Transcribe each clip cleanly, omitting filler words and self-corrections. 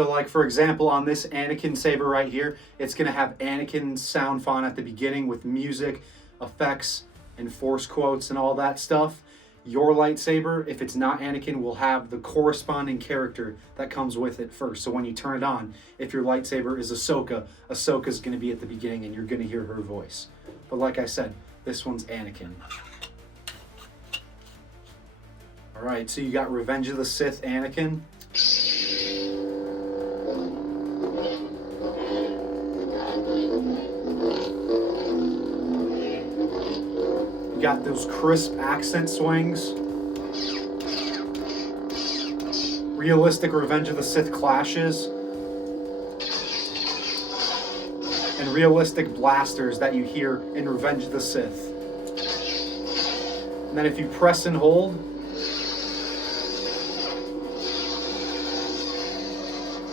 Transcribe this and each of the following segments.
So like, for example, on this Anakin saber right here, it's going to have Anakin's sound font at the beginning with music, effects, and force quotes and all that stuff. Your lightsaber, if it's not Anakin, will have the corresponding character that comes with it first. So when you turn it on, if your lightsaber is Ahsoka, Ahsoka's going to be at the beginning and you're going to hear her voice. But like I said, this one's Anakin. All right, so you got Revenge of the Sith Anakin. You got those crisp accent swings. Realistic Revenge of the Sith clashes. And realistic blasters that you hear in Revenge of the Sith. And then if you press and hold,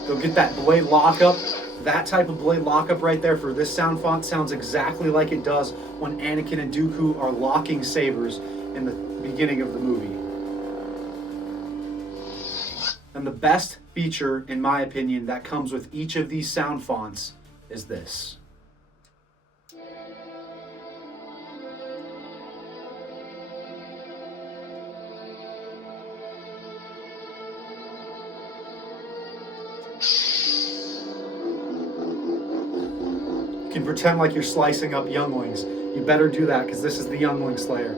you'll get that blade lockup. That type of blade lockup right there for this sound font sounds exactly like it does when Anakin and Dooku are locking sabers in the beginning of the movie. And the best feature, in my opinion, that comes with each of these sound fonts is this. You can pretend like you're slicing up younglings. You better do that because this is the Youngling Slayer.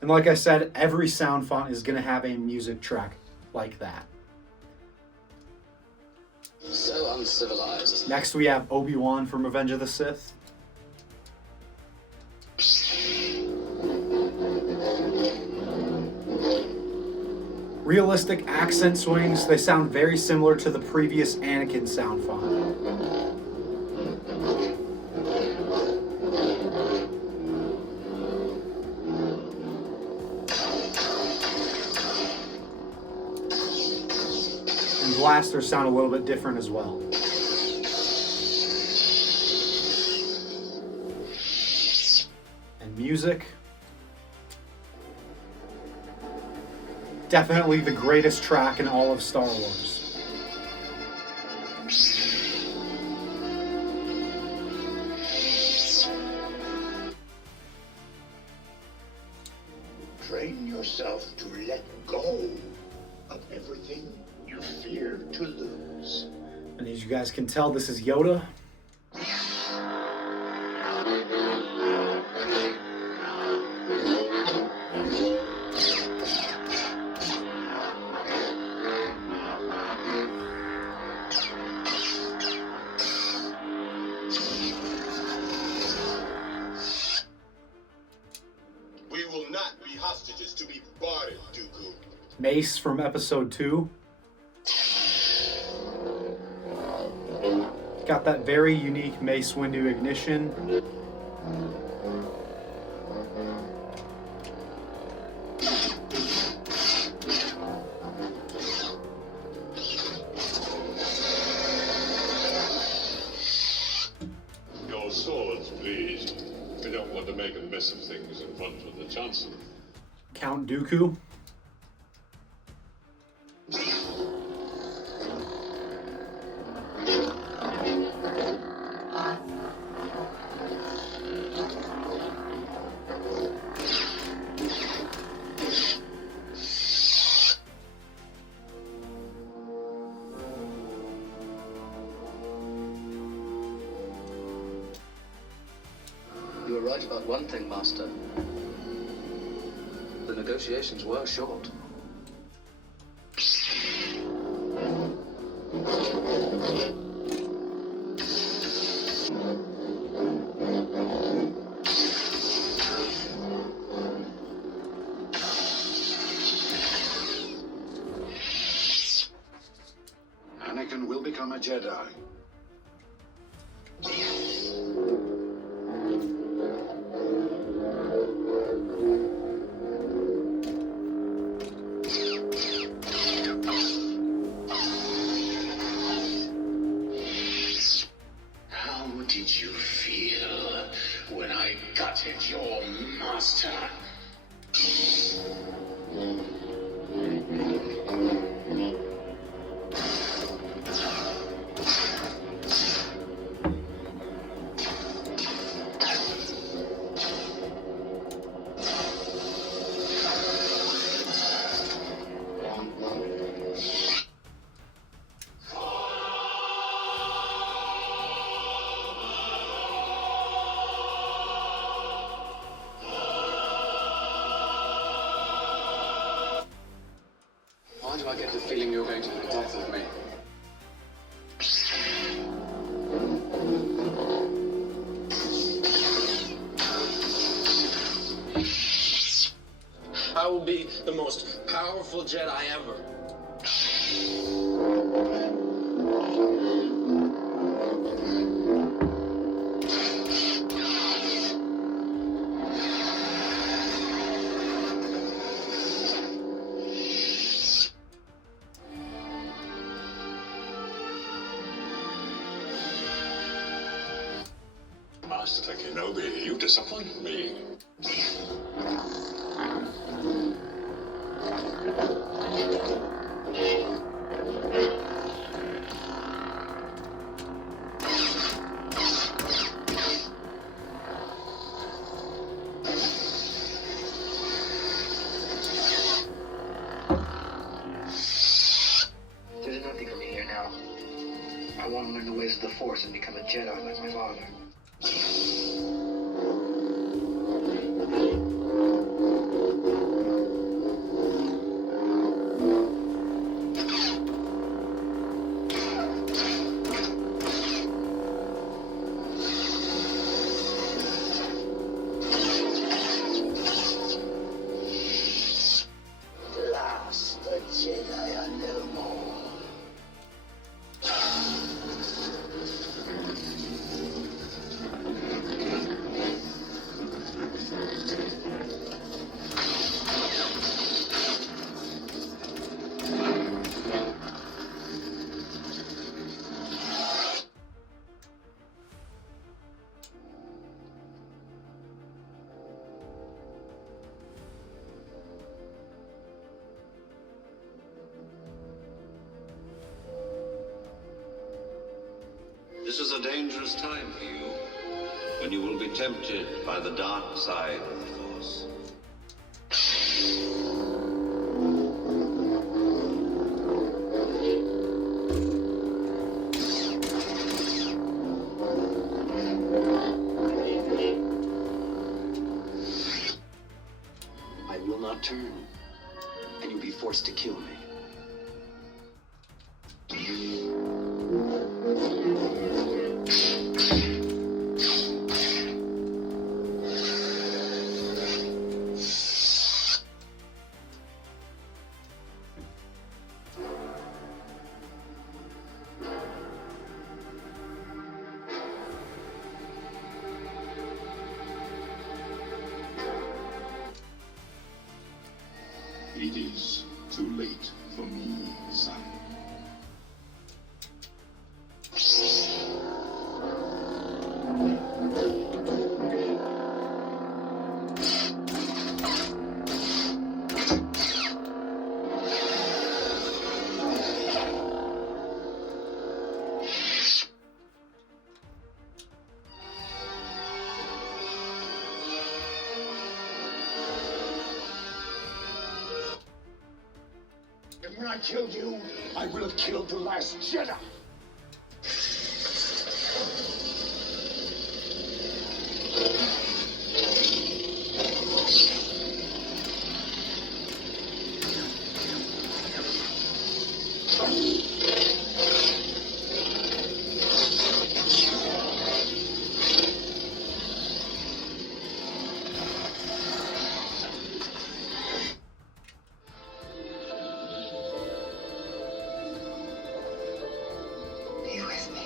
And like I said, every sound font is going to have a music track like that. So uncivilized. Next we have Obi-Wan from Revenge of the Sith. Realistic accent swings, they sound very similar to the previous Anakin sound font. And blasters sound a little bit different as well. And music. Definitely the greatest track in all of Star Wars. Train yourself to let go of everything you fear to lose. And as you guys can tell, this is Yoda. We will not be hostages to be boarded, Dooku. Mace from Episode 2. Got that very unique Mace Windu ignition. Your swords, please. We don't want to make a mess of things in front of the Chancellor. Count Dooku. You were right about one thing, Master. The negotiations were short. Anakin will become a Jedi. How did you feel when I gutted your master? will be the most powerful Jedi ever. Master Kenobi, you disappoint me. There's nothing for me here now. I want to learn the ways of the Force and become a Jedi like my father. Alas, the Jedi are no more. This is a dangerous time for you, when you will be tempted by the dark side of the Force. I will not turn, and you'll be forced to kill me. It is too late for me, son. And when I kill you, I will have killed the last Jedi. Be with me.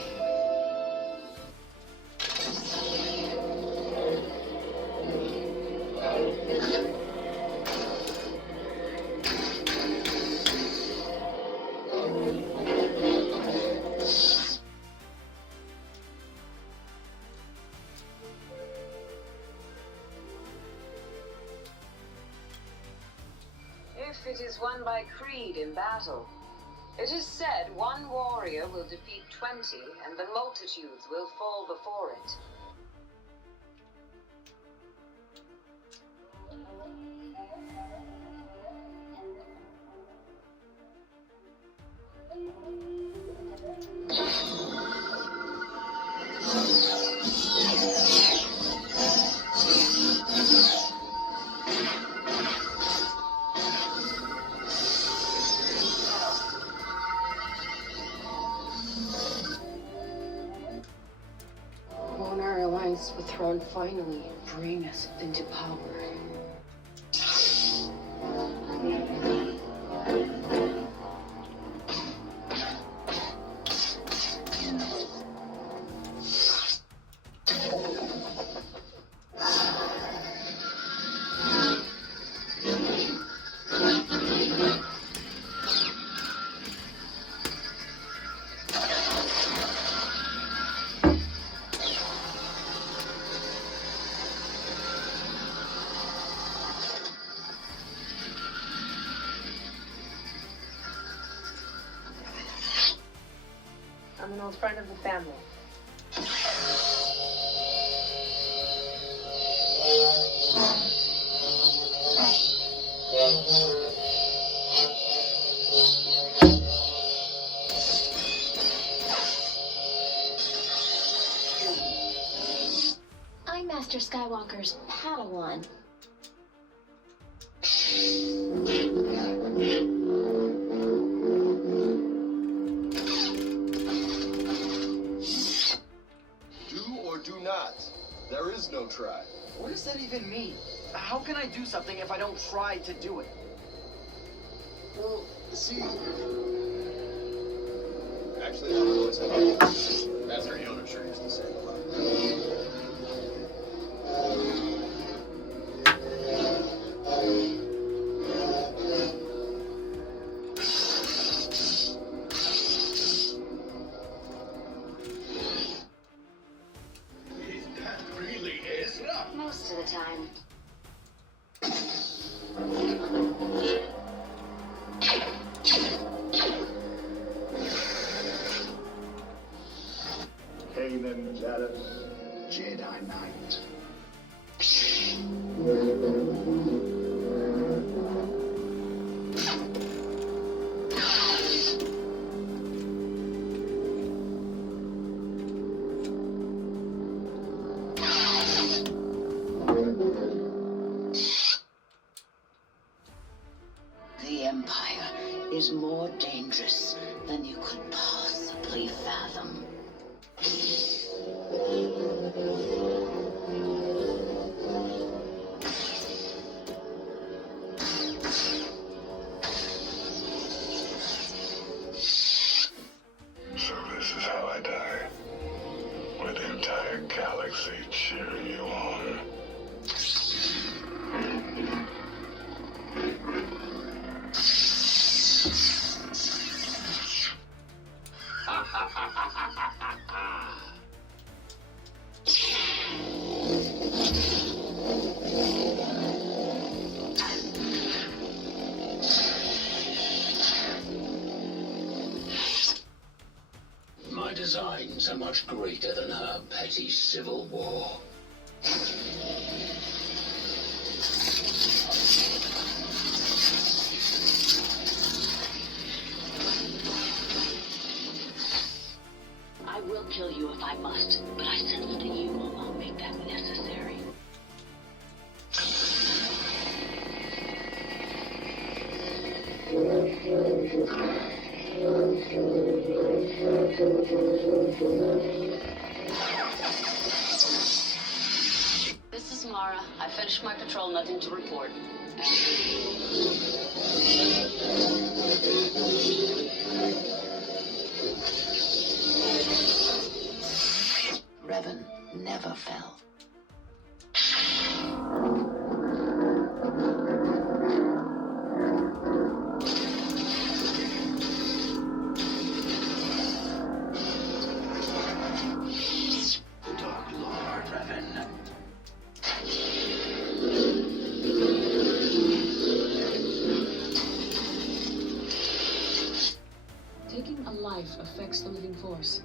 If it is won by creed in battle, it is said one warrior will defeat 20, and the multitudes will fall before it. Won't our alliance with Thrawn finally bring us into power? old friend of the family. I'm Master Skywalker's Padawan. Do or do not. There is no try. What does that even mean? How can I do something if I don't try to do it? Well, see... Actually, I don't know what's happening. Master Yoda sure used to say it a lot. That really is luck. Most of the time. Kanan Jarrus, Jedi Knight. The Empire is more dangerous than you could possibly fathom. So this is how I die. With the entire galaxy cheering you on. My designs are much greater than her petty civil war. I will kill you if I must, but I sense that you will not make that necessary. This is Mara. I finished my patrol, nothing to report. Revan never fell. The Dark Lord, Revan. Taking a life affects the living force.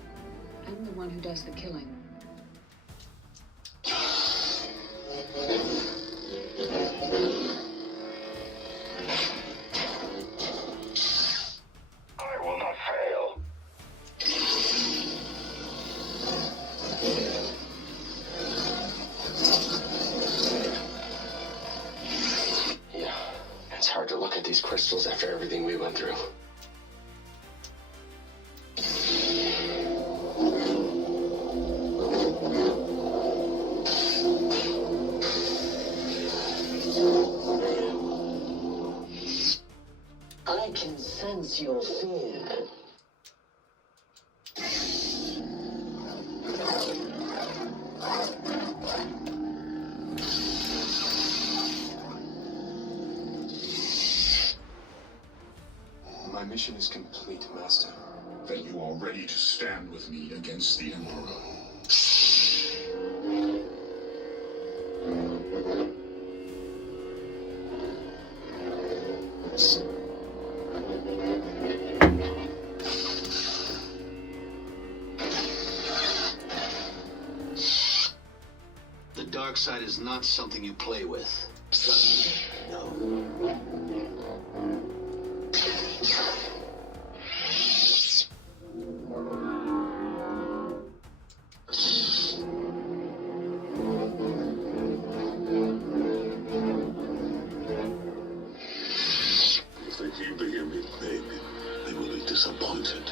I'm the one who does the killing. I will not fail. Yeah, it's hard to look at these crystals after everything we went through. I can sense your fear. My mission is complete, Master. Then you are ready to stand with me against the Emperor. dark side is not something you play with. No. If they keep the image big, they will be disappointed.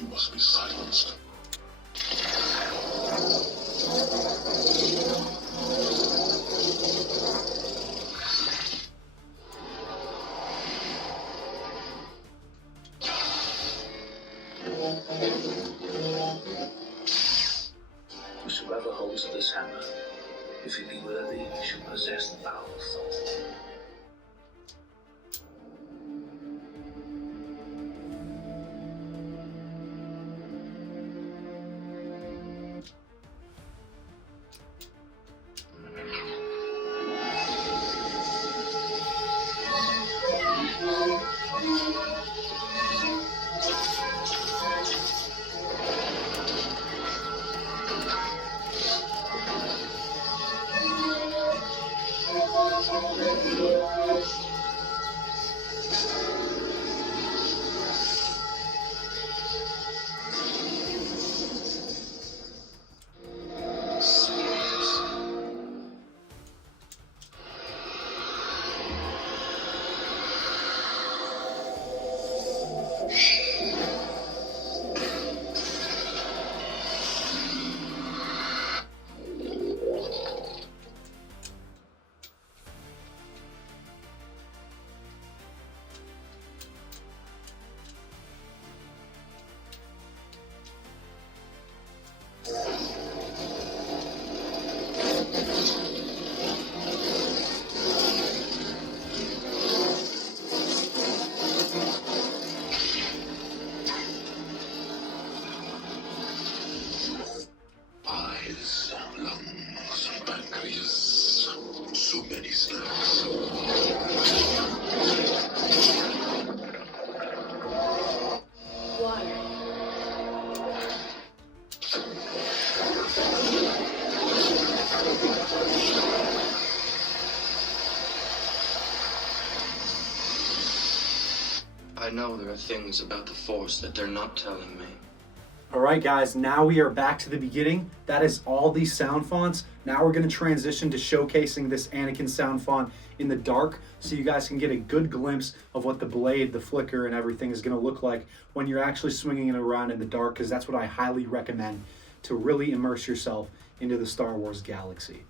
You must be silenced. Whosoever holds this hammer, if he be worthy, should possess the power of Thor. Eyes, lungs, pancreas, so many snacks. Water. I know there are things about the Force that they're not telling me. Alright guys, now we are back to the beginning. That is all these sound fonts. Now we're going to transition to showcasing this Anakin sound font in the dark so you guys can get a good glimpse of what the blade, the flicker, and everything is going to look like when you're actually swinging it around in the dark, because that's what I highly recommend to really immerse yourself into the Star Wars galaxy.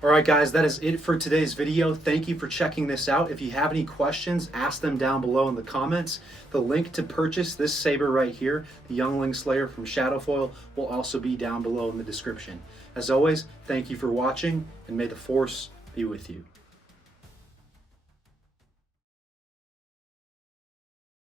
Alright guys, that is it for today's video. Thank you for checking this out. If you have any questions, ask them down below in the comments. The link to purchase this saber right here, the Youngling Slayer from Shadowfoil, will also be down below in the description. As always, thank you for watching, and may the Force be with you.